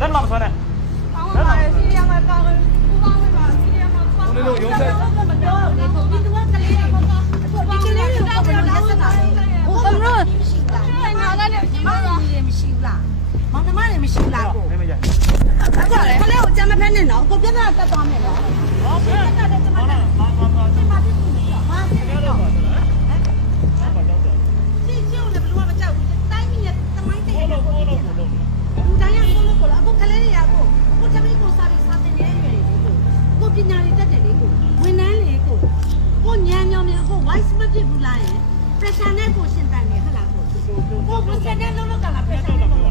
လက်မဆွဲနဲ့လက်မစီရီယမှာကောင်းဘူးကောင်းမှာစီရီယမှာကောင်းဘူးလို့ရုံးဆက်မပြောဘူးကိုဒီတော့ကလေးတွေပေါ့အခုဒီကလေးတွေကိုပြောလက်စတာဟိုဘလို့မရှိတာဆိုင်နာလည်းမရှိဘူးလားမရှိဘူးလားမောင်နှမလည်းမရှိဘူးလားကိုမရအခုလည်းခလေးကိုကြမ်းမဖက်နဲ့နော်ကိုပြဿနာတက်သွားမယ်နော်ဟောပြဿနာတက်ကြမှာဒီမှာပြဿနာဟာပြဿနာတော့ရှင်းရှင်းလည်းဘယ်လိုမှမကြောက်ဘူးတိုင်းပြည်ရဲ့သမိုင်းတဲ့ကိုလူတိုင်းရကိုလို့ကိုအခုခလေးတွေကကိုသမီးကိုစားပြီးစားတင်နေရွယ်တွေကိုပညာတွေတက်တယ်လေကိုဝန်ထမ်းလေကိုညံ့ညောင်းမြန်ကို wise မဖြစ်ဘူးလားယင် pressure နဲ့ကိုရှင်းတန်နေဟုတ်လားကိုpressure နဲ့လုံးလုံးကလာ pressure နဲ့လုံး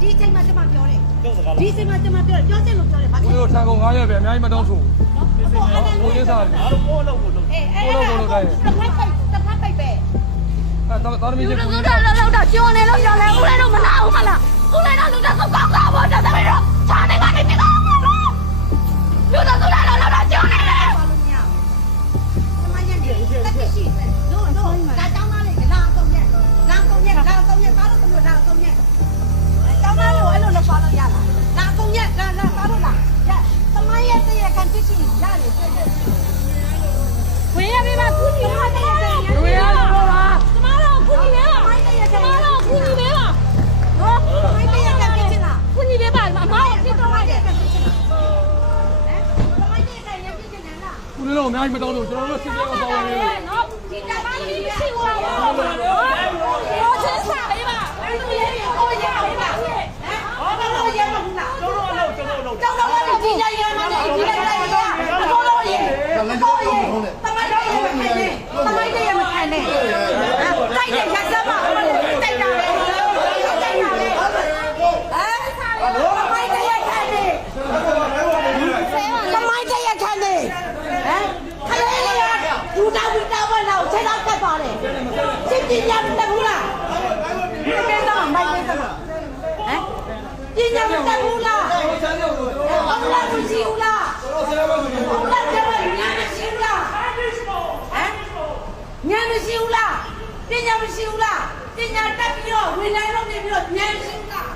ဒီချိန်မှာကျမပြောတယ်ဒီချိန်မှာကျမပြောတယ်ပြောချင်လို့ပြောတယ်ဘာဖြစ်လို့ထန်ကုန်9ရက်ပဲအများကြီးမတောင်းဆိုကိုရင်းစားတယ်ကိုလို့တိုင်းတစ်ဖက်ပိတ်ပဲတော်သမီးချင်းကိုလောက်တော့ကျော်နေလို့ရော်လဲဦးလေးတော့မနာဘူးမလားဦးလေးတော့လူတော့ကောက်ကောက်ဖို့တက်တယ်တော့ခြားနေကနေပြတော့လူတော့ကျော်နေတယ်ဘာလို့မရဘူးမမညံ့တယ်တက်ရှိတယ်နော်ဒါတောင်းသားလေးလာအောင်ညက်ကားတော့မလို့လာအောင်ညက်တောင်းသားလို့အဲ့လိုလုပ်ပါလို့ရလားလာအောင်ညက်ကားတော့လာတမရဲ့တရကန်ဖြစ်ရှိရတယ်ဝေးရပြီပါခုညီမတရကန်ဝေးရတော့ပါကျမတို့ခုညီပဲပါကျမတို့ခုညီပဲပါနော်မိုင်းတရကန်ဖြစ်ချင်လားခုညီပဲပါမမရဲ့ဖြစ်တော့လိုက်တယ်ဖြစ်ချင်လားဟမ်မိုင်းတရကန်ရဖြစ်ချင်တယ်လားကိုလည်းတော့အများကြီးမတောင်းဆိုကျွန်တော်တို့စစ်ကြောင်းပေါင်းနေတယ်နော်ဒီတမလေးမရှိဘူးလားဘောချစ်စားလေးပါအဲ့လိုလေးကိုရအောင်ပါဟမ်ဟောတော့ရမှာဘူးလားကျွန်တော်တို့လည်းဒီကြရမှာလေဒီကြရမှာတော့လို့ရင်တော့ရင်တမိုင်းတရမခံနဲ့တမိုင်းတရမခံနဲ့တိုက်တဲ့ရက်စပါတိုက်တာလေတိုက်တာလေဟမ်တမိုင်းတရခံနဲ့တမိုင်းတရခံနဲ့ဟမ်ခလေးလေးကဘူတာဘူတာဘလောက်ခြေတော့တက်သွားတယ်စစ်ပညာမတက်ဘူးလားဒီကိစ္စမှာမိုက်နေတယ်ဟမ်ပညာမတက်ဘူးလားဟုတ်လားမရှိဘူးလားဟုတ်လားကျမညာမရှိဘူးလားဟမ်ညာမရှိဘူးလားပညာမရှိဘူးလားပညာတက်ပြီးတော့ဝင်နိုင်လို့နေပြီးတော့ညာမရှိဘူးလား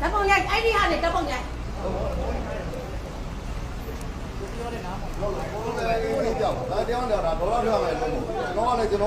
ဓာတ်ပုံရိုက်အဲ့ဒီဟာနဲ့ဓာတ်ပုံရိုက်ပြောတယ်နော်ဟုတ်တယ်ကိုယ်ပြောတာတရားတယ်ဒါတော့ပြောရမယ်လို့တော့လည်းကျွန်တော်